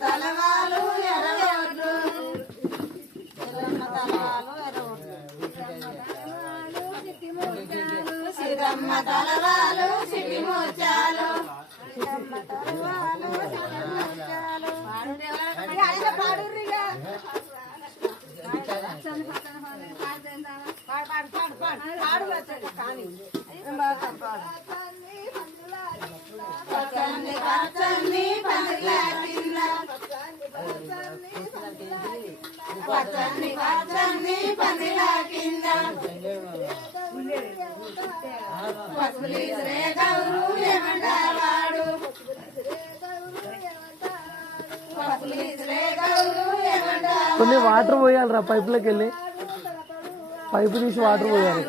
తలవాలు ఎర్రగొడ్లు Erramma తలవాలు ఎర్రగొడ్లు సిరమ్మ తలవాలు city ముత్యాలు సిరమ్మ తలవాలు city ముత్యాలు పాడుర్రిగా పచ్చని పచ్చని పందిళ్ళ కింద పచ్చని పచ్చని పందిళ్ళ కింద పసుపులి శ్రేగౌరు ఏమంటావాడు పసుపులి శ్రేగౌరు ఏమంటావాడు కొన్ని వాటర్ పోయాలిరా పైపులోకి వెళ్ళి పైపు తీసి వాటర్ పోయాలి.